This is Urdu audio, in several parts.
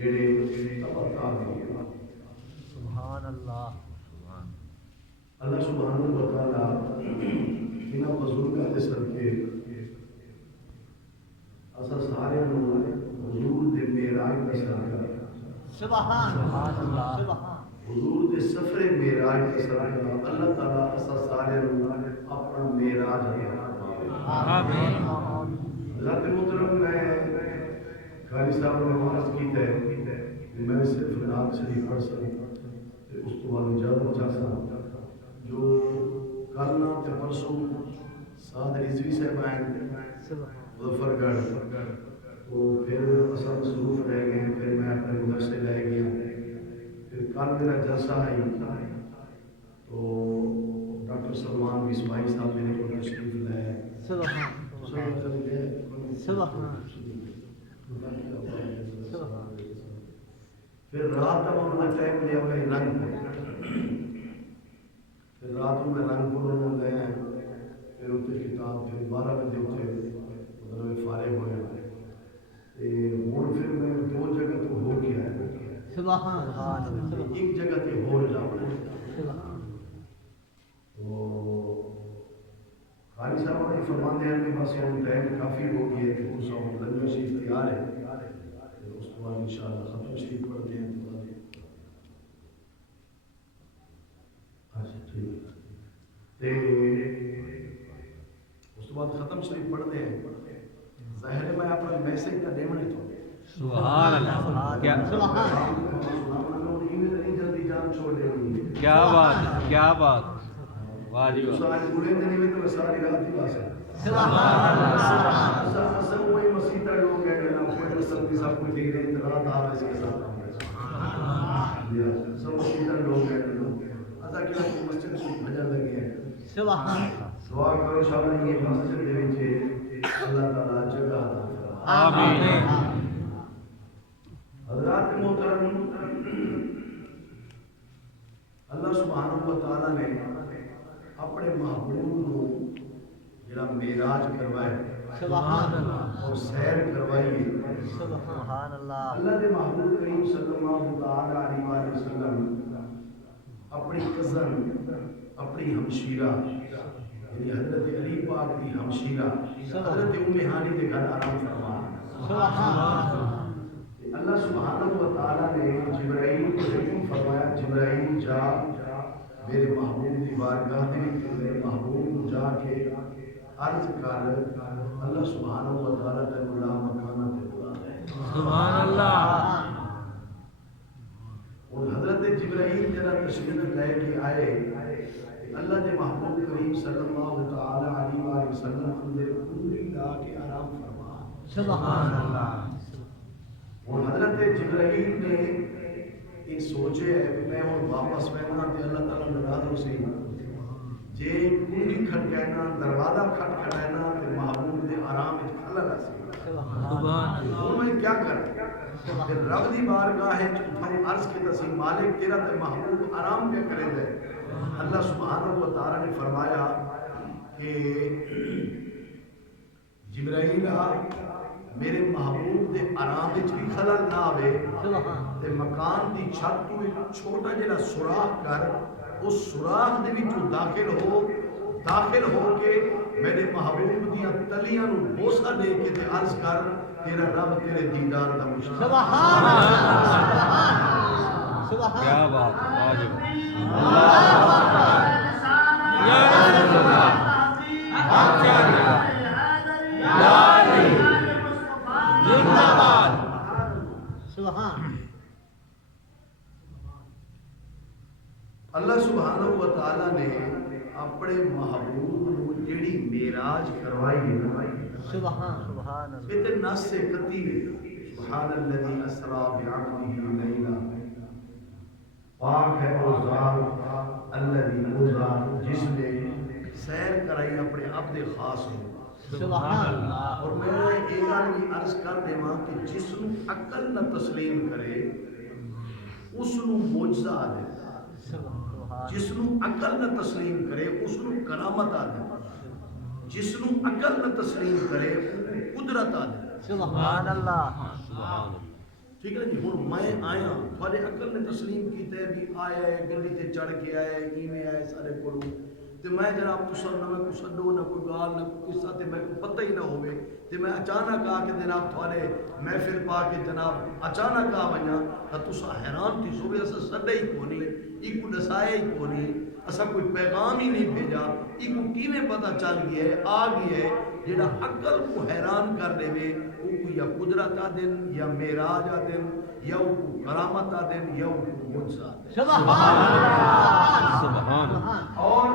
جڑے تبقہ میں سبحان اللہ اللہ سبحانہ و تعالی انہاں بزرگاں دے صدقے اساں سارے حضور دے معراج دا صدقہ سبحان اللہ سبحان حضور دے سفر معراج دا صدقہ اللہ تعالی اساں سارے اپنا معراج عطا آمین حضرت محترم میں قاری صاحب نے عرض کیتا ہے کہ میں صرف نعت شریف پڑھ سکوں اس تو بعد اجازت چاہتا جو کرنا تے پرسوں سعد رضوی صاحب آئے مظفر گڑھ تو پھر اصل مصروف رہ گئے پھر میں اپنے مدرسے لے گیا پھر کل میرا جلسہ ہے تو ڈاکٹر سلمان بسمائی صاحب میرے کو تشریف لائے پھر رات تک انہوں نے ٹائم لیا ہوئے رنگ پھر رات میں رنگ پور انہوں نے گئے پھر اتنے کتاب پھر 12 بجے اتنے مطلب فارغ ہوئے ہوں پھر میں 2 جگہ تو ہو گیا ایک جگہ تے ہو جاؤں تو قاری صاحب نے فرمان دیا کہ بس ہم ٹائم کافی ہو گئی ہے کہ اس وقت لنگر شریف تیار ہے پھر اس کے بعد انشاءاللہ ختم شریف پڑھتے ہیں تو اچھا ٹھیک ہے اس کے بعد ختم شریف پڑھتے ہیں ظاہر ہے میں اپنا میسج کا دیونے تو سبحان اللہ کیا بات کیا بات واہ جی واہ دعا کرو شامل یہ مسجد دے وچ اللہ تعالی جگہ عطا آمین حضرات محترم اللہ سبحانہ و تعالی نے اپنے محبوب کو جڑا معراج کروایا سبحان اللہ اور سیر کروائی سبحان اللہ اللہ دے محبوب کریم صلی اللہ تعالی علیہ وآلہ وسلم اپنی کزن اپنی ہمشیرہ یعنی حضرت علی پاک کی ہمشیرہ حضرت ام ہانی کے گھر آرام فرمایا اللہ سبحانہ و تعالی نے جبرائیل کو حکم فرمایا جبرائیل جا میرے محبوب کی بارگاہ میں میرے محبوب کو جا کے عرض کر اللہ سبحانہ و تعالی تے بلا مکانہ تے بلا دے سبحان اللہ اور حضرت جبرائیل جرا تشریف لے کے آئے اللہ دے محبوب کریم صلی اللہ تعالی علیہ وآلہ وسلم اندر کنڈی لا کے آرام فرما سبحان اللہ اور حضرت جبرائیل نے یہ سوچے ہے کہ میں ہوں واپس میں تے اللہ تعالی ناراض ہو سی جے کنڈی کھٹکانا دروازہ کھٹکھٹانا تے محبوب دے آرام وچ خلل آسی سبحان اللہ میں کیا کروں پھر رب دی بارگاہ ہے جو عرض کی تسی مالک تیرا تے محبوب آرام پہ کرے دے اللہ سبحانہ و تعالی نے فرمایا کہ جبرائیل میرے محبوب دے آرام وچ بھی خلل نہ آوے تے مکان دی چھت تو ایک چھوٹا جڑا سوراخ کر اس سوراخ دے وچوں داخل ہو کے میرے محبوب دیاں تلیاں نو بوسہ دے کے تے عرض کر تیرا رب تیرے دیدار دا مشتاق سبحان اللہ کیا بات واجب اللہ یا رسول اللہ حق یا علی زندہ باد سبحان اللہ سبحانہ و تعالی نے اپنے محبوب کو جڑی معراج کروائی ہے سبحان اللہ یہ تے نص سے قطعی سبحان الذی اسرا بعبده لیلا پاک ہے وہ ذات الذی وہ ذات جس نے سیر کرائی اپنے عبد خاص کو سبحان اللہ اور میں ایک آدمی عرض کر دے ماں کہ جس نو عقل نہ تسلیم کرے اس نو معجزہ آ دے جس نو عقل نہ تسلیم کرے اس نو کرامت آ دے جس نو عقل نہ تسلیم کرے قدرت آ دے سبحان اللہ ٹھیک ہے جی ہوں میں آیا تھوڑے عقل نے تسلیم کیتے بھی آیا ہے گڈی تے چڑھ کے آیا ہے کیویں آیا سارے کولوں تے میں جناب تساں نہ کوئی سڈو نہ کوئی گال نہ کوئی قصہ تے میں کو پتہ ہی نہ ہوے تے میں اچانک آ کے جناب تھوڑے محفل پا کے جناب اچانک آ ونجا تے تساں حیران تھی سو اسا سڈے ہی کونی ای کو دسایا ہی کونی اسا کوئی پیغام ہی نہیں بھیجا ای کو کیویں پتہ چل گیا ہے آ گیا ہے جڑا عقل کو حیران کر دے وے او کو یا قدرت آ دن یا معراج آ دن یا او کو کرامت آ دن یا او کو معجزہ آ دن سبحان اللہ سبحان اور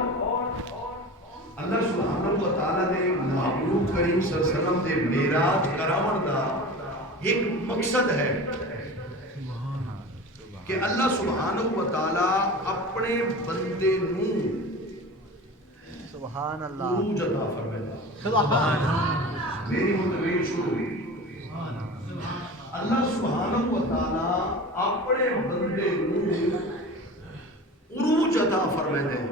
اللہ سبحانہ و تعالی نے محبوب کریم صلی اللہ علیہ وسلم دے معراج کراون دا ایک مقصد ہے کہ اللہ سبحانہ و تعالی اپنے بندے نو سبحان اللہ عروج عطا فرمائے سبحان اللہ میری متویر شروع ہوئی اللہ سبحانہ و تعالی اپنے بندے نو عروج عطا فرمائے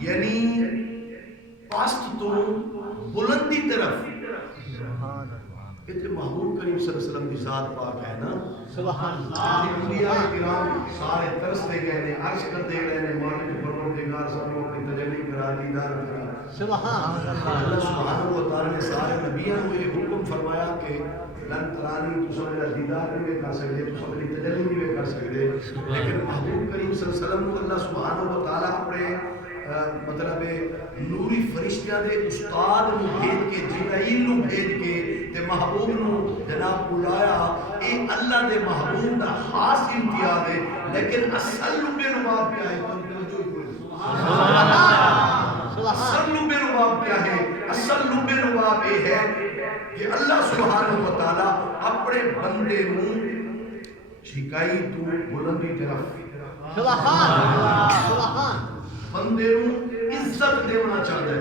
یعنی پست تو بلندی طرف سبحان اللہ اتنے محبوب کریم صلی اللہ علیہ وسلم کی ذات پاک ہے نا سبحان اللہ انبیاء کرام سارے ترستے گئے نے عرض کرتے گئے نے مالک پروردگار سب کو اپنی تجلی کرا دیدار کرا سبحان اللہ اللہ سبحانہ و تعالی نے سارے نبیوں کو یہ حکم فرمایا کہ لن ترانی تو میرا دیدار نہیں کر سکتے تو میری تجلی نہیں کر سکتے لیکن محبوب کریم صلی اللہ علیہ وسلم کو اللہ سبحانہ و تعالی اپنے مطلب نوری فرشتیاں دے استاد نو بھیج کے جبرائیل نو بھیج کے تے محبوب نو جناب بلایا اے اللہ دے محبوب دا خاص امتیاز ہے لیکن اصل لبے نواب کیا ہے اصل لبے نواب کیا ہے اصل لبے نواب یہ ہے کہ اللہ سبحانہ و تعالی اپنے بندے نو چھکائی تو بلندی طرف سبحان اللہ سبحان بندے نو عزت دیونا چاہتا ہے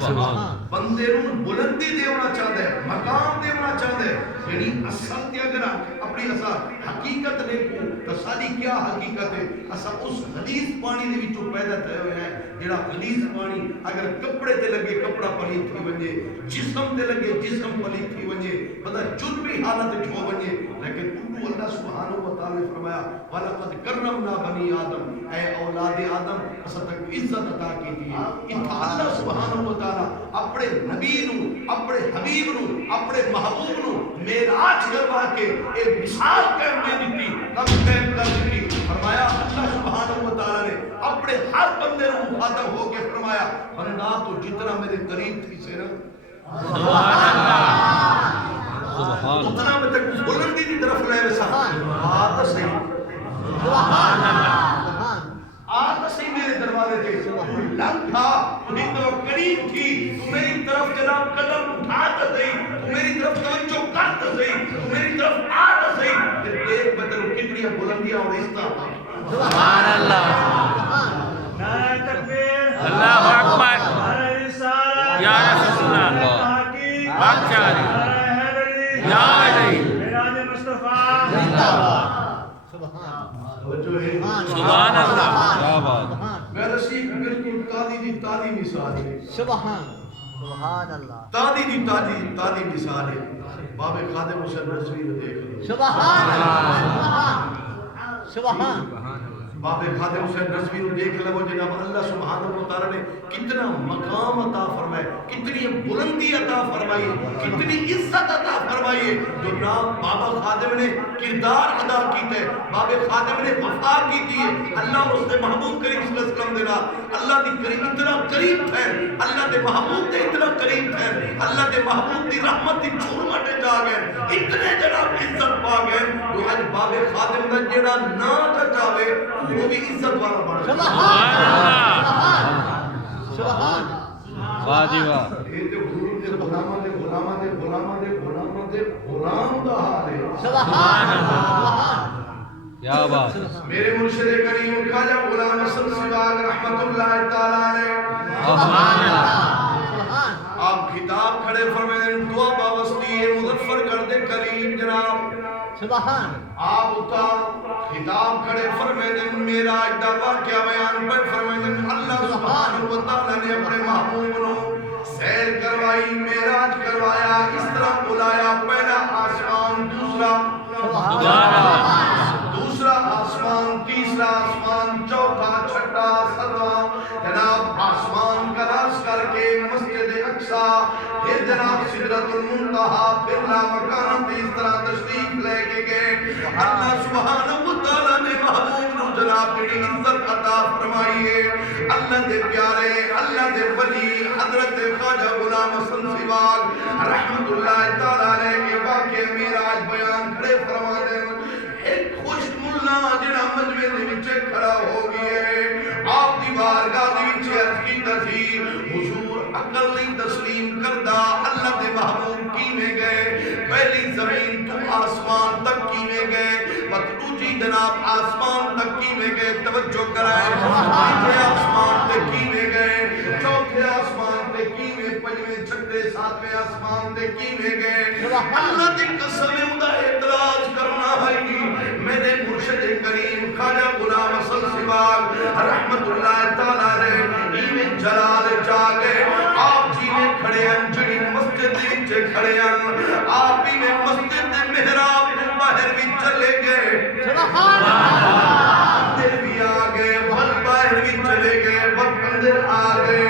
سبحان بندے نو بلندی دیونا چاہتا ہے مقام دیونا چاہتا ہے یعنی اصل تے اگر اپنی اسا حقیقت دیکھو تو ساری کیا حقیقت ہے اسا اس حدیث پانی دے وچوں پیدا تھے ہوئے ہیں جڑا حدیث پانی اگر کپڑے تے لگے کپڑا پلیت تھی ونجے جسم تے لگے جسم پلیت تھی ونجے پتہ جنبی حالت چھو ونجے لیکن انہوں اللہ سبحانہ و تعالی نے فرمایا وَلَقَدْ كَرَّمْنَا بَنِي آدم اے اولاد آدم اسا تک عزت عطا کی تھی اتھا اللہ سبحانہ و تعالی اپنے نبی نو اپنے حبیب نو اپنے محبوب نو معراج کروا کے ایک مثال قائم دے دیتی کم قائم کر دیتی فرمایا اللہ سبحانہ و تعالی نے اپنے ہر بندے کو مخاطب ہو کے فرمایا بندہ تو جتنا میرے قریب تھی سے نا سبحان اللہ سبحان اتنا میں تک بلندی کی طرف لے ویسا آتا صحیح سبحان اللہ آتا صحیح میرے دروازے تھے لنگ تھا تمہیں تو قریب تھی تو میری طرف جناب قدم اٹھاتا صحیح تو میری طرف توجہ کرتا صحیح تو میری طرف آتا صحیح پھر دیکھ میں تیرے کتنی بلندیاں اور عزتاں سبحان اللہ نعرہ تکبیر اللہ اکبر نعرہ رسالت یا رسول اللہ بادشاہ نعرہ حیدری یا علی معراج مصطفیٰ زندہ باد سبحان توجہ ہے سبحان اللہ کیا بات میں رسیق بالکل تادی دی تادی مثال ہے سبحان سبحان اللہ تادی دی تادی مثال ہے باب خادم حسین رضوی نے دیکھ لو سبحان اللہ سبحان باب خادم حسین رضوی نے دیکھ لو جناب اللہ سبحانہ و تعالی نے کتنا مقام عطا فرمائے کتنی بلندی عطا فرمائی کتنی عزت عطا فرمائی جو نام بابا خادم نے کردار ادا کیتا ہے باب خادم نے وفا کی تھی اللہ اور اس نے محبوب کریم صلی اللہ علیہ وسلم دینا اللہ دی کریم اتنا قریب ہے اللہ دے محبوب دے اتنا قریب ہے اللہ دے محبوب دی رحمت دی چھوڑمٹے جا گئے اتنے جناب عزت پا گئے جو آج باب خادم دا جڑا نا جاوے وہ بھی عزت والا بن گیا سبحان اللہ سبحان واہ جی واہ یہ تے حضور دے غلاماں دے غلاماں دے غلاماں دے غلاماں دے غلام دا حال ہے سبحان اللہ کیا بات میرے مرشد کریم خواجہ غلام حسن سواگ رحمت اللہ تعالی علیہ سبحان اللہ سبحان آپ خطاب کھڑے فرمائیں دعا باوسطی مظفر گرد کریم جناب سبحان آپ اتا خطاب کھڑے فرمائیں میرا اجدہ واقعہ بیان پر فرمائیں اللہ سبحانہ و تعالی نے اپنے محبوب نو سیر کروائی معراج کروایا اس طرح بلایا پہلا آسمان دوسرا دوسرا آسمان، تیسرا آسمان، چوتھا، چھٹا، ساتواں، جناب آسمان کا راز کر کے مسجد اقصی، پھر جناب سدرۃ المنتہا، پھر لامکان، اس طرح تشریف لے کے گئے۔ اللہ سبحانہ وتعالیٰ نے محبوب کو جناب کی عزت عطا فرمائی ہے۔ اللہ دے پیارے، اللہ دے ولی حضرت خواجہ غلام حسن سواگ رحمت اللہ تعالیٰ علیہ کے واقعے معراج بیان کھڑے فرما دیں۔ ایک خوش ملا جڑا مجمع دے وچ کھڑا ہو گیا، آپ دی بارگاہ دے وچ عرض کیتا سی، حضور عقل نہیں تسلیم کردا، اللہ دے محبوب کیویں گئے، پہلی زمین تو آسمان تک کیویں گئے، دوسری جناب آسمان تک کیویں گئے، توجہ کرائے، تیسرے آسمان تے کیویں گئے، چوتھے آسمان تے کیویں، پنجویں، چھٹے، ساتویں آسمان تے کیویں گئے۔ اللہ دی قسم اوندا اعتراض کرنا ہے، میرے مرشد کریم خواجہ غلام حسن سواگ رحمت اللہ تعالیٰ علیہ ایویں جلال چاہ گئے، آپ جی میں کھڑے ہیں، جڑی مسجد وچ کھڑے ہیں، آپ ہی میں مسجد دے محراب تو باہر بھی چلے گئے، سبحان اللہ، اندر بھی آ گئے، وقت باہر بھی چلے گئے، وقت اندر آ گئے،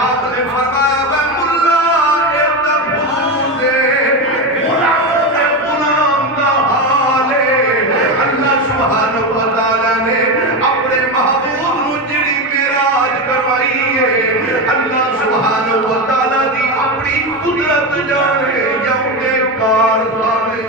آپ نے فرمایا میں ملا ایک حضور دے غلام دے غلام دا حال ہے۔ اللہ سبحانہ وتعالیٰ نے اپنے محبوب نو جڑی معراج کروائی ہے، اللہ سبحانہ وتعالیٰ دی اپنی قدرت جانے یا ان کے کارخانے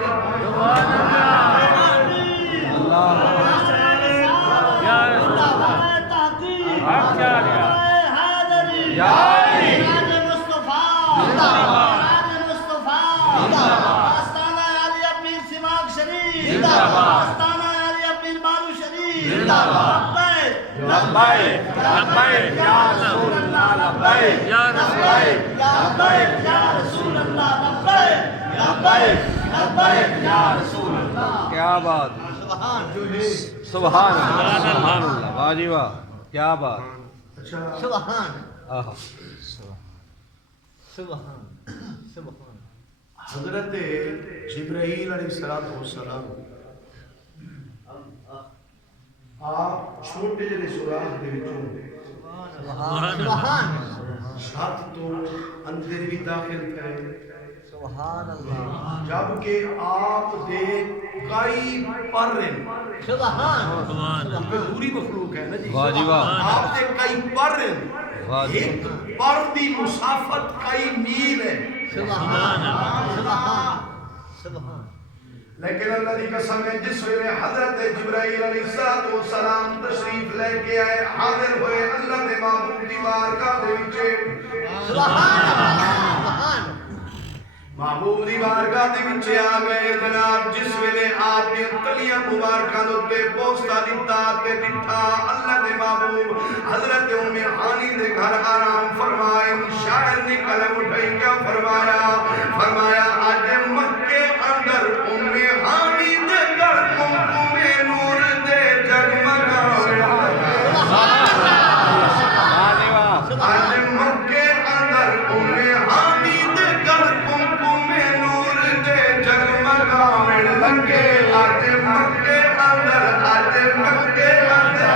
لبیک لبیک یا رسول اللہ، لبیک یا رسول اللہ، لبیک یا رسول اللہ، لبیک لبیک لبیک یا رسول اللہ۔ کیا بات، سبحان اللہ، سبحان اللہ، واہ جی واہ، کیا بات، سبحان آہا، سبحان سبحان۔ حضرت جبرائیل علیہ السلام آپ چھوٹے جلے سوراخ دے وچوں سبحان چھت تو اندر بھی داخل تھے، سبحان اللہ، جبکہ آپ دے کئی پر ہیں، سبحان پوری مخلوق ہے نا جی، واہ جی واہ، آپ دے کئی پر ہیں، واہ جی ایک پر دی مسافت کئی میل ہے، سبحان سبحان سبحان۔ لیکن اللہ دی قسم ہے جس ویلے حضرت جبرائیل علیہ السلام تشریف لے کے آئے، حاضر ہوئے اللہ دے محبوب دی بارگاہ دے وچ، سبحان اللہ، محبوب دی بارگاہ دے وچ آ گئے جناب، جس ویلے آپ دی تلیاں مبارکاں دے پوستا دتا تے ڈٹھا، اللہ دے محبوب حضرت ام ہانی دے گھر آرام فرمائے، شاعر نے قلم اٹھائی کیا فرمایا، فرمایا آج مکے اندر ام ہانی دے گھر کمکم نور دے جگمگاوے، آج مکے اندر ام ہانی دے گھر کمکم نور دے جگمگاوے لگے، آج مکے اندر، آج مکے اندر،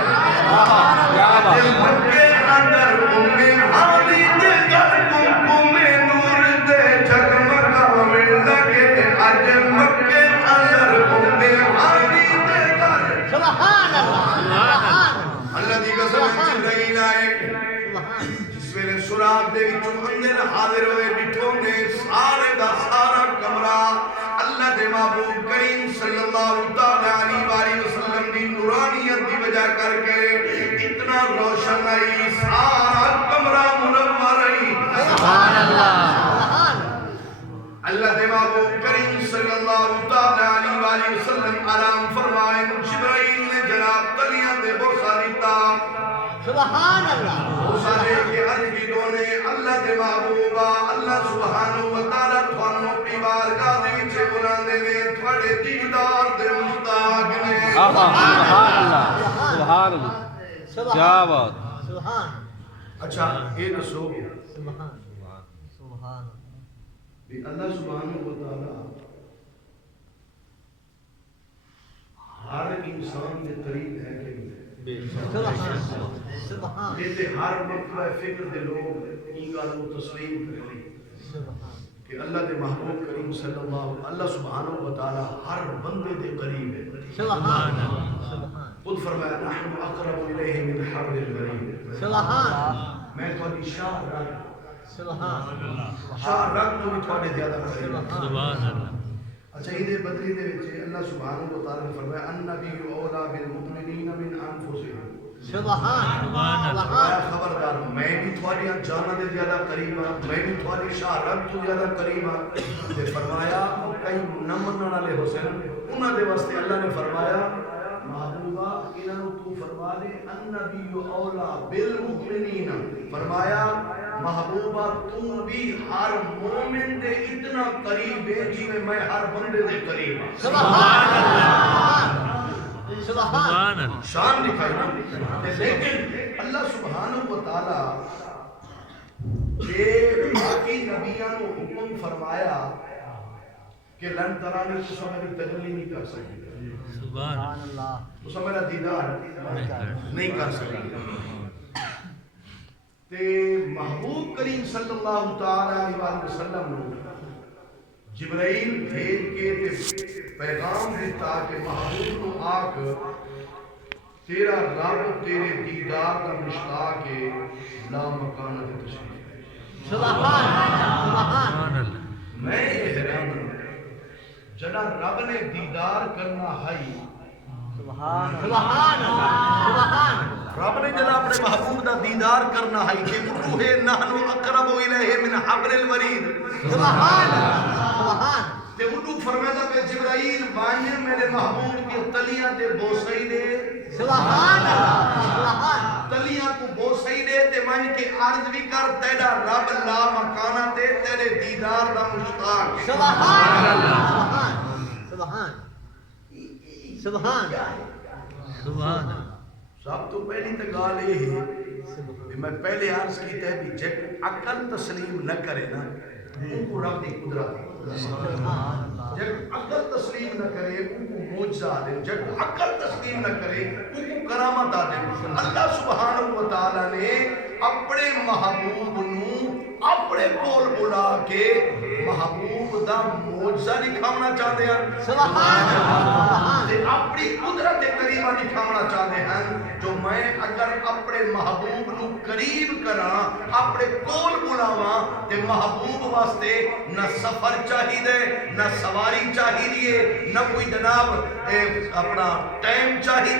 آج مکے اندر ام ہانی دے گھر کمکم نور دے جگمگاوے لگے، آج مکے اندر ام ہانی دے گھر، سبحان اللہ، اللہ دی قسم جبرائیل آئے، جس ویلے سوراخ دے وچوں اندر حاضر ہوئے، ڈٹھو نے سارے دا سارا کمرہ اللہ دے محبوب کریم صلی اللہ علیہ وآلہ وسلم دی نورانیت دی وجہ کر کے اتنا روشن آئی، سارا کمرہ منور آئی، سبحان اللہ، اللہ دے محبوب کریم صلی اللہ علیہ وآلہ وسلم آرام فرمائے، جبرائیل نے جناب تلیاں دے بوسا دیتا، سبحان اللہ، بوسا دے کے عرض کی دونے اللہ دے محبوبہ، اللہ سبحانہ وتعالیٰ تھانو اپنی بارگاہ دے وچے بلاندے نے، تھوڑے دیدار دے مشتاق نے، آہا، سبحان اللہ، سبحان اللہ، کیا بات، سبحان اچھا یہ دسو سبحان سبحان بھی اللہ سبحانہ وتعالیٰ انسان کے قریب ہے کہ نہیں؟ سبحان یہ تے ہر مطلع فکر دے لوگ این گل کو تسلیم کریں کہ اللہ دے محبوب کریم صلی اللہ سبحانہ و تعالی ہر بندے دے قریب ہے. سبحان خود فرمایا نحن اقرب الیہ من حبل الورید. سبحان میں تھوڑی شاہ رگ سبحان شاہ رگ تو بھی تھوڑے زیادہ قریب ہے. سبحان اللہ. اچھا یہ بدری دے وچ اللہ سبحانہ و تعالی نے فرمایا النبی اولا بالمؤمنین من انفسهم. سبحان فرمایا خبردار میں بھی تھوڑی جاناں دے زیادہ قریب ہاں, میں بھی تھوڑی شاہ رگ تو زیادہ قریب ہاں. تے فرمایا کئی نہ منن والے حسین انہاں دے واسطے اللہ نے فرمایا محبوبہ انہاں نوں تو فرما دے النبی اولا بالمؤمنین. فرمایا محبوبہ تو بھی ہر مومن دے اتنا قریب ہے جی میں ہر بندے دے قریب ہوں. سبحان اللہ سبحان اللہ. شان دکھائی نا. لیکن اللہ سبحانہ و تعالی کہ باقی نبیاں کو حکم فرمایا کہ لن ترانی تو میری تجلی نہیں کر سکتے, سبحان اللہ تو میرا دیدار نہیں کر سکتے. تے محبوب کریم صلی اللہ تعالی علیہ وسلم نے جبرائیل بھیج کے تے پیغام دیتا کہ محبوب کو آگ تیرا رب تیرے دیدار کا مشتاق ہے لا مکانہ دے تشریف. سبحان اللہ میں حیران ہوں جڑا رب نے دیدار کرنا ہے سبحان سبحان رب نے جڑا اپنے محبوب دا دیدار کرنا ہے کہ روح نحن اقرب الیہ من حبل الورید. سبحان سبحان تے اردو فرمایا کہ جبرائیل وائیں میرے محبوب کی تلیاں تے بوسائی دے. سبحان سبحان تلیاں کو بوسائی دے تے وائیں کے عرض بھی کر تیرا رب لا مکانہ تے تیرے دیدار دا مشتاق ہے. سبحان سبحان سبحان سبحان. سب تو پہلی تے گال یہ ہے کہ میں پہلے عرض کیتا ہے کہ جب عقل تسلیم نہ کرے نا ان کو رب دی قدرت ہے. جب عقل تسلیم نہ کرے ان کو معجزہ دے, جب عقل تسلیم نہ کرے ان کو کرامت دے. اللہ سبحانہ و تعالی نے اپنے محبوب نو اپنے کول بلا کے محبوب دا معجزہ دکھاونا چاہتے ہیں. سبحان تے اپنی قدرت قریبہ دکھاونا چاہتے ہیں جو میں اگر اپنے محبوب نو قریب کراں اپنے کول بلاواں تے محبوب واسطے نہ سفر چاہیے نہ سواری چاہیے نہ کوئی جناب اپنا ٹائم چاہیے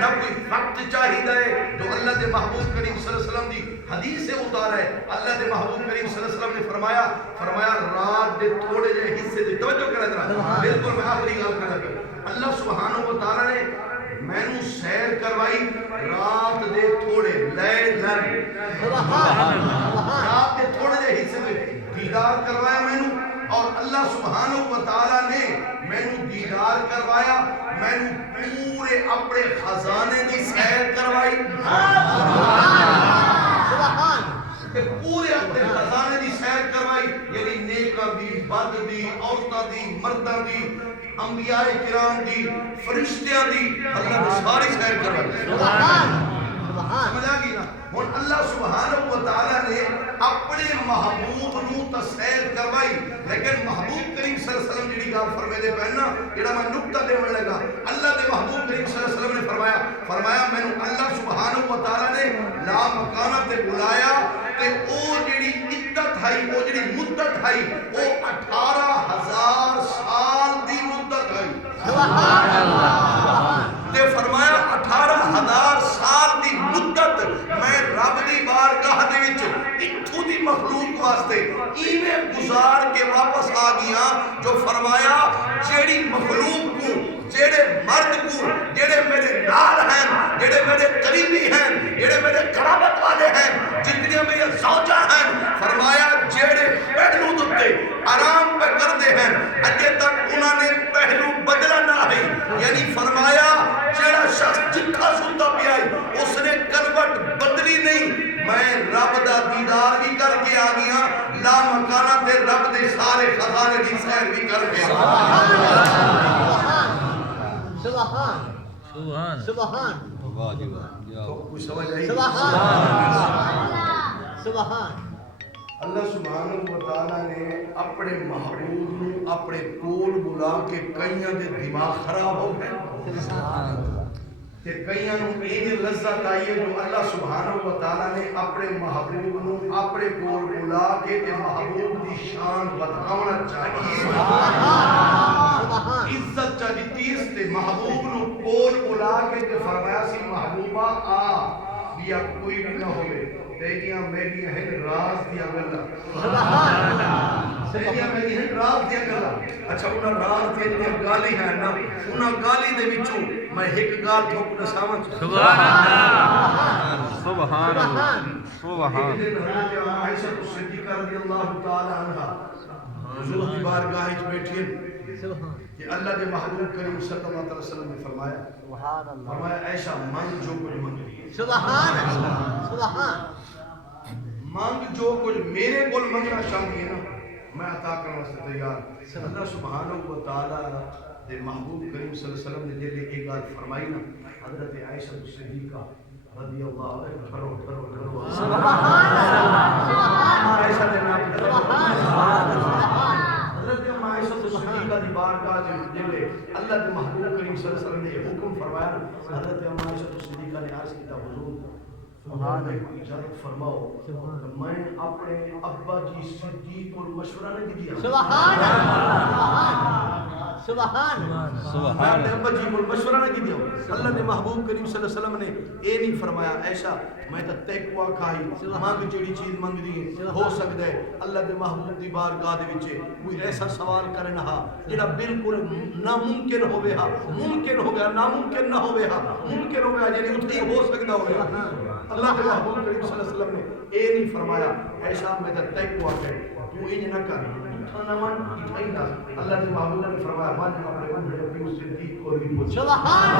نہ کوئی وقت چاہیے. جو اللہ دے محبوب کریم صلی اللہ علیہ وسلم دی حدیث سے اتارا ہے اللہ دے محبوب کریم صلی اللہ علیہ وسلم نے فرمایا رات دے تھوڑے جے حصے دے توجہ کرا ذرا بالکل میں آخری گل کرنا پیا. اللہ سبحانہ و تعالی نے مینوں سیر کروائی رات دے تھوڑے لیلن رات دے تھوڑے جے حصے میں دیدار کروایا مینوں اور اللہ سبحانہ و تعالی نے مینوں دیدار کروایا مینوں پورے اپنے خزانے دی سیر کروائی. پورے اپنے خزانے دی سیر کروائی یعنی نیکاں دی بد دی عورتاں دی مرداں دی انبیاء کرام دی فرشتیاں دی اللہ نے ساری سیر کروائی. سمجھ آ گئی نا. ہن اللہ سبحانہ و تعالی نے اپنے محبوب نو تے سیر کروائی لیکن محبوب کریم صلی اللہ علیہ وسلم جڑی گل فرمے دے پے نا جڑا میں نقطہ دیون لگا اللہ دے محبوب کریم صلی اللہ علیہ وسلم نے فرمایا مینوں اللہ سبحانہ و تعالی نے لا مکانہ تے بلایا تے او جڑی عدت ہے او جڑی مدت ہے او 18,000 سال دی مدت ہے. سبحان اللہ. تے فرمایا 18,000 سال دی مدت میں رب دی بارگاہ دے وچ اتھوں دی مخلوق واسطے ایویں گزار کے واپس آ گیا جو فرمایا جیڑی مخلوق کو جیڑے مرد کو جیڑے میرے نال ہیں جیڑے میرے قریبی ہیں جیڑے میرے قرابت والے ہیں جتنی میرے زوجہ ہیں فرمایا جیڑے پہلو دتے آرام پہ کر دے ہیں اجے تک انہوں نے پہلو بدلا نہ ہے یعنی فرمایا جیڑا شخص جتھا سنتا پیا اس نے کروٹ بدلی نہیں. میں رب دا دیدار بھی کر کے آ گیا لا مکانہ تے رب دے سارے خزانے دی سیر بھی کر کے سبحان واہ جی واہ کیا تو بات کچھ سمجھ آئی؟ سبحان سبحان اللہ سبحانہ و تعالیٰ نے اپنے محبوب کو اپنے کول بلا کے کئیاں دے دماغ خراب ہو گئے کہ کئیاں نوں یہ لذت آئی ہے جو اللہ سبحانہ و تعالیٰ نے اپنے محبوب کو اپنے کول بلا کے محبوب دی شان بتاؤنا چاہیے عزت چاہیے تیس تے محبوب نو کول بلا کے فرمایا سی محبوبہ آ بیا کوئی بھی نہ ہوئے تیریاں میری ہیں راز دیا گلا تیریاں میری ہیں راز دیا گلا اچھا انہاں راز دیا گالی ہے نا انہاں گالی دے وچوں میں ایک گال تھوک نساواں سبحان اللہ سبحان اللہ سبحان ایک دن حضرت عائشہ صدیقہ رضی اللہ تعالی عنہا حضور کی بارگاہ وچ بیٹھی کہ اللہ کے محبوب کریم صلی اللہ علیہ وسلم نے فرمایا فرمایا عائشہ مانگ جو کچھ منگ لی سبحان اللہ سبحان مانگ جو کچھ میرے کول منگنا چاہتی ہے نا میں عطا کرنے واسطے تیار اللہ سبحانہ و تعالی دے محبوب کریم صلی اللہ علیہ وسلم نے جلے ایک بات فرمائی نا حضرت عائشہ صدیقہ رضی اللہ عنہ کرو سبحان اللہ عائشہ نے نام سبحان اللہ حضرت عائشہ صدیقہ دی بارگاہ جلے اللہ دے محبوب کریم صلی اللہ علیہ وسلم نے حکم فرمایا حضرت عائشہ صدیقہ نے عرض کیا حضور سبحان اجازت فرماؤ میں اپنے ابا جی صدیق کو مشورہ نہیں دیا سبحان سبحان میں اپنے ابا جی کو مشورہ نہیں دیا اللہ نے محبوب کریم صلی اللہ علیہ وسلم نے اے نہیں فرمایا عائشہ میں تو تقوی کھائی مانگ جڑی چیز منگ دی ہو سکتا ہے اللہ دے محبوب دی بارگاہ دے وچ کوئی ایسا سوال کرے نہ جڑا بالکل ناممکن ہوے ہا ممکن ہو گیا ناممکن نہ ہوے ہا ممکن ہو گیا یعنی اتھے ہو سکتا ہوے اللہ کے محبوب کریم صلی اللہ علیہ وسلم نے اے نہیں فرمایا عائشہ میں تو تقوی کر تو انج نہ کر نہ من اٹھائینا اللہ کے محبوب نے فرمایا من اپنے نبی صدیق کو بھی پوچھ سبحان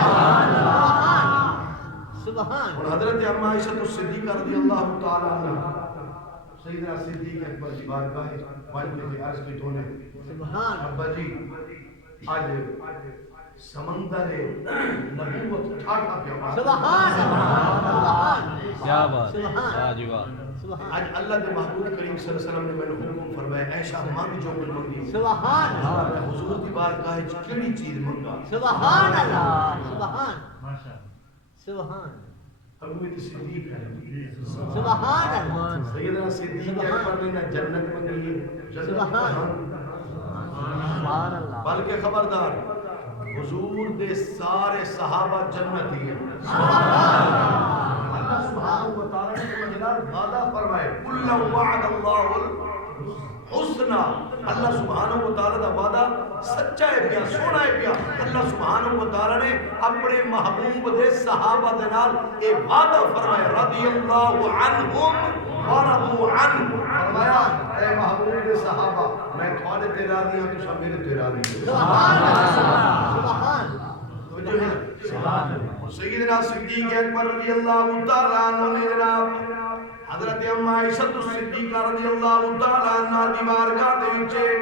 سبحان اور حضرت اما عائشہ صدیقہ رضی اللہ تعالی عنہ سیدنا صدیق اکبر کی بارگاہ والے نے عرض کی تو نے سبحان ابا جی آج سمندر نبوت ٹھاٹا پیا سبحان سبحان کیا بات واہ جی واہ آج اللہ کے محبوب کریم صلی اللہ علیہ وسلم نے میں نے حکم فرمایا عائشہ مانگ جو کچھ منگی سبحان حضور کی بارگاہ وچ کیڑی چیز منگا سبحان اللہ سبحان سبحان ابو صدیق ہے سبحان اللہ سیدنا صدیق اکبر نے نہ جنت منگی سبحان اللہ بلکہ خبردار حضور دے سارے صحابہ جنتی ہیں اللہ سبحانہ و تعالی نے مجلال وعدہ فرمائے کل وعد اللہ الحسنى اللہ سبحانہ و تعالی دا وعدہ سچا ہے پیا سونا ہے پیا اللہ سبحانہ و تعالی نے اپنے محبوب دے صحابہ دے نال اے وعدہ فرمایا رضی اللہ عنہم ورضوا عنہ فرمایا اے محبوب دے صحابہ میں تھوڑے تے راضی ہوں تو میرے تے راضی ہوں سبحان سبحان سیدنا صدیق اکبر رضی اللہ تعالی عنہ نے جناب حضرت اما عائشہ صدیقہ رضی اللہ تعالی عنہ دی بارگاہ دے وچ ایک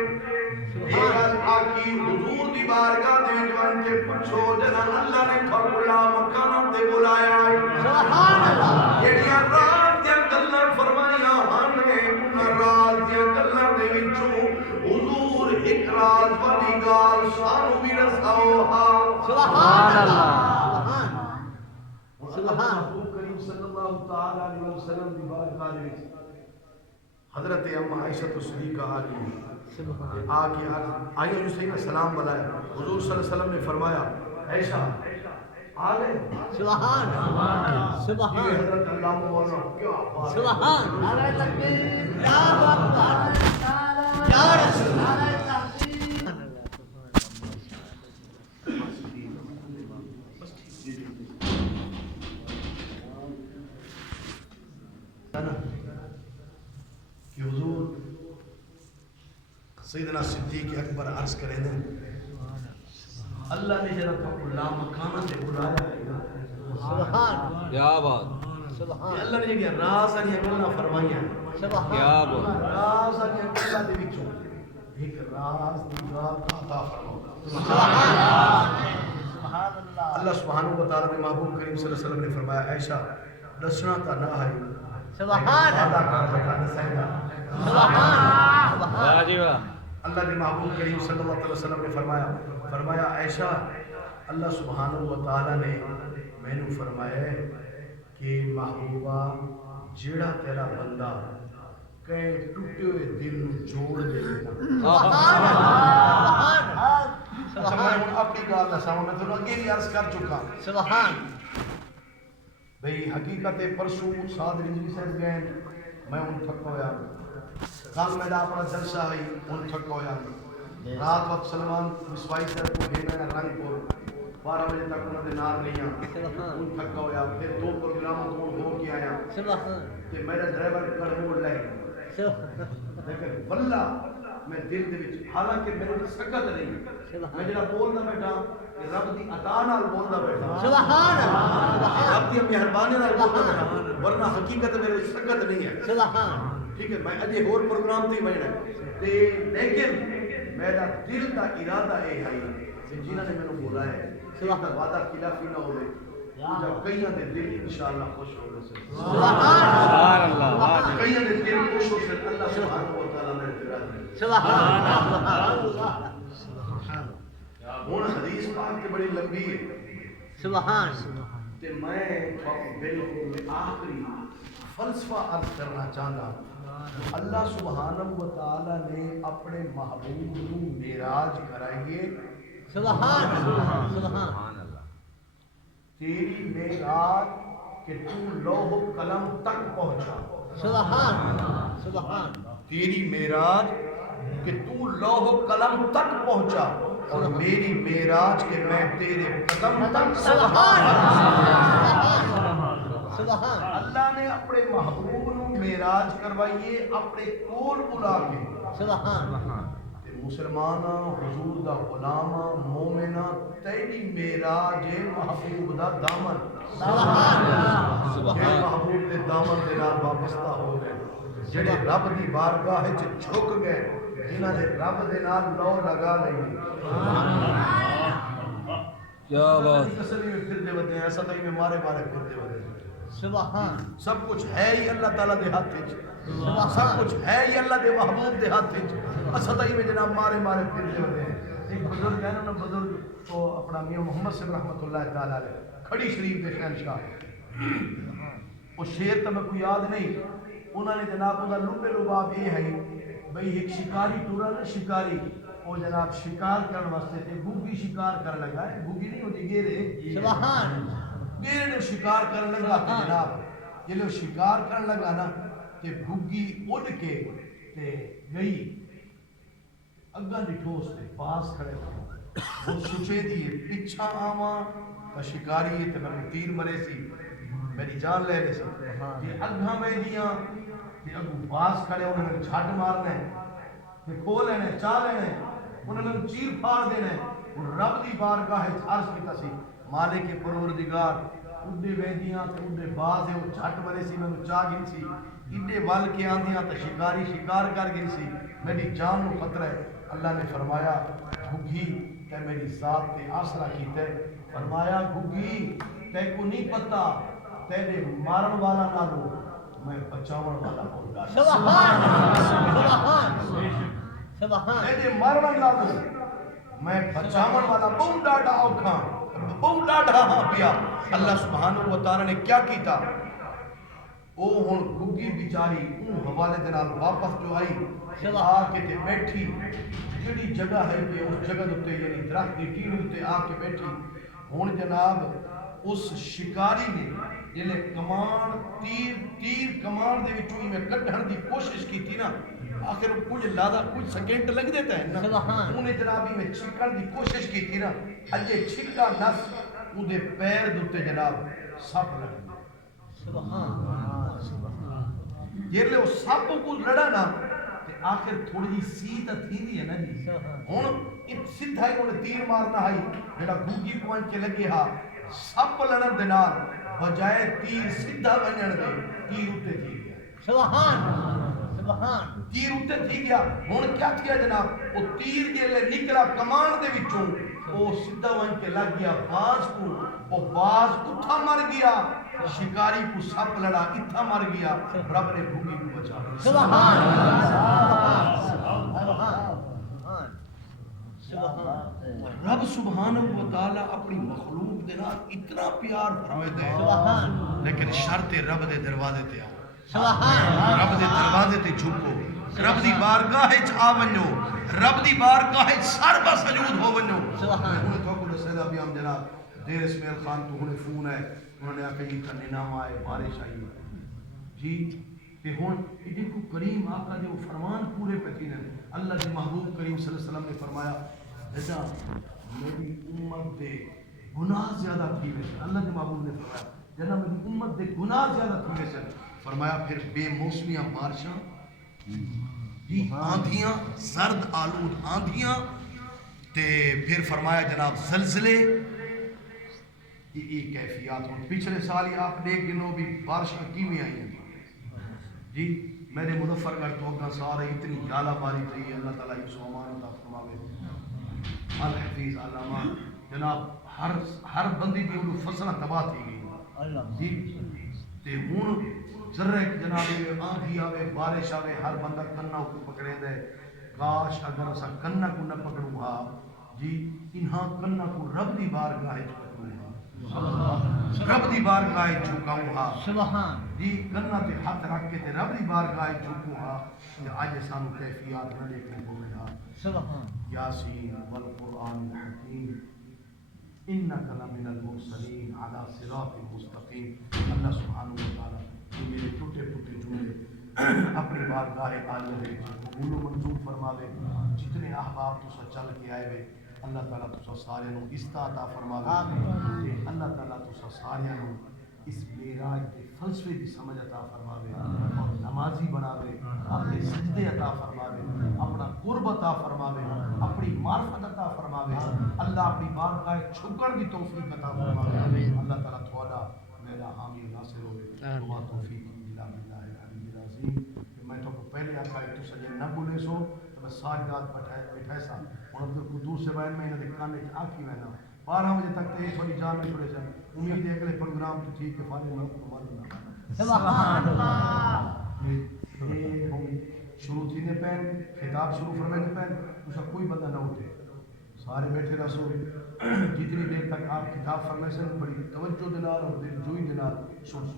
آکی حضور دی بارگاہ دے وچ ون کے پوچھو جنا اللہ نے کھولا مکان تے بلایا سبحان اللہ جڑیاں رات دی گلاں فرمائیاں ہن انہاں رات دی گلاں دے وچوں حضور ایک رات والی گال سانو بھی رساؤ ہا سبحان اللہ سبحان محبوب کریم صلی اللہ تعالی علیہ وسلم دی بارگاہ وچ حضرت اما عائشہ صدیقہ آگے آئیے جو سیدنا سلام بلایا حضور صلی اللہ علیہ وسلم نے فرمایا عائشہ آگے سبحان سبحان یہ حضرت اللہ مولانا کیا بات ہے سبحان نعرہ تکبیر یا اکبر یا رسول نعرہ تحسین کہ حضور سیدنا صدیق اکبر عرض کریں دیں اللہ نے جرا تو لا مکانہ سے بلایا ہے سبحان کیا بات سبحان اللہ نے یہ راز ہے اللہ فرمایا سبحان کیا بات راز ہے اللہ دے وچوں ایک راز دی بات عطا فرمایا سبحان اللہ اللہ سبحانہ و تعالیٰ نے محبوب کریم صلی اللہ علیہ وسلم نے فرمایا عائشہ دسنا تا نہ ہے سبحان اللہ کا بتا دسائیں گا واہ جی واہ اللہ نے محبوب کریم صلی اللہ علیہ وسلم نے فرمایا عائشہ اللہ سبحانہ و تعالیٰ نے میں نے فرمایا ہے کہ محبوبہ جیڑا تیرا بندہ کہیں ٹوٹے ہوئے دل نو جوڑ دے گا اچھا میں اپنی گال دساواں میں تھوڑا اگے بھی عرض کر چکا سبحان بھئی حقیقت پرسوں سعد رضوی صاحب گئے میں ان تھک ہویا کل میرا اپنا جلسہ ہے ان تھک ہویا رات وقت سلمان مسوائی صاحب کو بھیجنا ہے رنگ پور 12 بجے تک انہوں نے نار لیا ان تھک ہویا پھر 2 پروگراموں کو ہو کے آیا کہ میرا ڈرائیور کر موڑ لے لیکن واللہ میں دل دے وچ حالانکہ میرے کو سکت نہیں میں جڑا بولدا بیٹھا رب دی عطا نال بولدا بیٹھا سبحان رب دی مہربانی نال بولدا بیٹھا ورنہ حقیقت میرے وچ سکت نہیں ہے سبحان ٹھیک ہے میں اجے اور پروگرام تے وینا تے لیکن میرا دل دا ارادہ اے ہے کہ جنہاں نے مینوں بولایا ہے کہ وعدہ خلافی نہ ہوے جب کئیاں دے دل انشاءاللہ خوش ہو گئے سبحان اللہ واہ جی کئیاں دے دل خوش ہو سے اللہ سبحانہ و تعالی نے ارادہ سبحان ہن حدیث پاک تے بڑی لمبی ہے سبحان تے میں بالکل آخری فلسفہ عرض کرنا چاہتا ہوں اللہ سبحانہ و تعالی نے اپنے محبوب کو معراج کرائیے سبحان سبحان سبحان اللہ تیری معراج کہ تو لوح قلم تک پہنچا سبحان سبحان تیری معراج کہ تو لوح قلم تک پہنچا اور میری معراج کہ میں تیرے قدم تک سبحان سبحان اللہ نے اپنے محبوب کو معراج کروائیے اپنے کول بلا کے سبحان تے مسلمان حضور دا غلام مومنا تیری معراج محبوب دا دامن سبحان جے محبوب دے دامن دے نال وابستہ ہو گئے جڑے رب دی بارگاہ وچ جھک گئے جنہاں نے رب دے نال لو لگا لئی کیا بات تسلی میں پھر دے ودے ایسا تو میں مارے پھر دے ودے سبحان سب کچھ ہے ہی اللہ تعالیٰ دے ہاتھ وچ سب کچھ ہے ہی اللہ دے محبوب دے ہاتھ وچ اسدائی میں جناب مارے پھر دے ودے ایک بزرگ ہے نا بزرگ تو اپنا میاں محمد صاحب رحمۃ اللہ تعالی علیہ کھڑی شریف دے شہنشاہ وہ شعر تو میں کوئی یاد نہیں انہوں نے جناب انہا لبے لباب یہ ہے بھئی ایک شکاری ٹورا نا شکاری وہ جناب شکار کرن واسطے تے گوگی شکار کر لگا ہے گوگی نہیں ہوتی گیرے سبحان گیرے نے شکار کرن لگا تے جناب جلے وہ شکار کرن لگا نا تے گوگی اڑ کے تے گئی اگاں دی ٹھوس تے پاس کھڑے وہ سوچے دیئے پچھا آواں تا شکاری تے میں تیر مرے سی میری جان لے لے سی تے اگاں میں دیاں تے اگو پاس کھڑے انہوں نے چھٹ مارنے تے کھو لینے چاہ لینے انہوں نے چیر پھاڑ دینے اور رب دی بارگاہ عرض کیتا سی مالک پروردگار اڈے ویدیاں تے اڈے باز ہے وہ چھٹ مرے سی میں چاہ گن سی اڈے وال کے آندیاں تے شکاری شکار کر گن سی میری جان نو خطرہ ہے اللہ نے فرمایا گھگی تے میری ذات تے آسرا کیتے فرمایا گھگی تے کو نہیں پتا تیرے مارن والا نالو میں بچاون والا ہوگا سبحان سبحان سبحان تیرے مارن نالو میں بچاون والا بہت ڈاڈا اوکھاں بہت ڈاڈا ہاں پیا اللہ سبحانہ و تعالی نے کیا کیتا او ہن گگی بیچاری اون حوالے دے نال واپس جو آئی آ کے تے بیٹھی جڑی جگہ ہے کہ اس جگہ تے یعنی درخت دی ٹیڑھ تے آ کے بیٹھی ہن جناب اس شکاری نے جلے کمان تیر کمان دے وچوں میں کڈھن دی کوشش کیتی نا آخر کچھ لادا کچھ سیکنڈ لگ دیتا ہے نا انہیں جنابی میں چھکن دی کوشش کیتی نا اجے چھکا نس اودے پیر دوتے جناب سپ لگ گیا سبحان جیرلے وہ سپ کو لڑا نا تے آخر تھوڑی جی سیت تھی دی ہے نا جی ہن سیدھا ہی انہیں تیر مارنا ہے جڑا گوگی پوائنٹ کے لگے ہا سپ لڑن دے نال بجائے تیر سیدھا ونجن دے تیر اوتے تھی گیا سبحان تیر اتنے تھی گیا ہن کیا کیا جناب وہ تیر جیلے نکلا کمان دے وچوں وہ سیدھا ون کے لگ گیا باز کو وہ باز اتھا مر گیا شکاری کو سپ لڑا اتھا مر گیا رب نے بھوکی کو بچا سبحان رب سبحانہ و تعالی اپنی مخلوق دے نال اتنا پیار فرمائے ہے لیکن شرط رب دے دروازے تے آؤ رب دے دروازے تے جھکو رب دی بارگاہ وچ آ ونجو رب دی بارگاہ وچ سر بسجود ہو ونجو ہن تو کو سیدا بھی ہم جناب دیر اسماعیل خان تو ہن فون ہے انہوں نے آکھا یہ نام آئے بارش آئی جی کہ ہن دیکھو کریم آقا جو فرمان پورے پکینے اللہ کے محبوب کریم صلی اللہ علیہ وسلم نے فرمایا ایسا میری امت دے گناہ زیادہ تھی ویسے اللہ کے محبوب نے فرمایا جنا میری امت دے گناہ زیادہ تھی ویسے فرمایا پھر بے موسمیاں بارشاں آندھیاں سرد آلود آندھیاں تے پھر فرمایا جناب زلزلے یہ کیفیات ہوں پچھلے سال ہی آپ دیکھ گنو بھی بارشاں کیویں آئی ہیں جی میرے مظفر گڑھ تو اگا سارے اتنی جالا باری تھی اللہ تعالیٰ یوسف امان عطا فرماوے الحفیظ علامہ جناب ہر بندی دی وہ فصلیں تباہ تھی گئی جی تے ہن ذرے جناب آندھی آوے بارش آوے ہر بندہ کنا کو پکڑے دے کاش اگر اسا کنا کو نہ پکڑوں ہا جی انہاں کنا کو رب دی بارگاہ وچ پکڑوں ہا رب دی بارگاہ وچ جھکاؤں ہا سبحان جی کنا تے ہاتھ رکھ کے تے رب دی بارگاہ وچ جھکوں ہا تے اج سانو کیفیات نہ دیکھنے کو ملا سبحان یاسین والقرآن الحکیم انک لمن المرسلین علی صراط مستقیم اللہ سبحانہ و تعالی میرے ٹوٹے پھوٹے جملے اپنی بارگاہ عالیہ دے قبول و منظور فرماوے جتنے احباب تسا چل کے آئے وے اللہ تعالیٰ تسا سارے نو عطا فرماوے اللہ تعالیٰ تسا سارے نو اس معراج کے فلسفے کی سمجھ عطا فرماوے اور نمازی بناوے اپنے سجدے عطا فرماوے اپنا قرب عطا فرماوے اپنی معرفت عطا فرماوے اللہ اپنی بارگاہ چھکن کی توفیق عطا فرماوے اللہ تعالیٰ تھوڑا میرا حامی ناصر ہوئے وما توفیق الا باللہ العلی العظیم میں تو پہلے آقا تو سجے نہ بولے سو تو میں ساری رات بیٹھا سا ہوں عبد القدوس سے بیٹھ میں انہوں نے کانے آنکھی میں نہ 12 بجے تک تے تھوڑی جان میں چھوڑے سن امید ہے اگلے پروگرام تو ٹھیک ہے فالے میں کو معلوم سبحان اللہ یہ شروع تھی نے پہن خطاب شروع فرمائے نے پہن اس کا کوئی بندہ نہ اٹھے سارے بیٹھے رسو جتنی دیر تک آپ خطاب فرمائے سے بڑی توجہ دلال اور دل جوئی دلال سن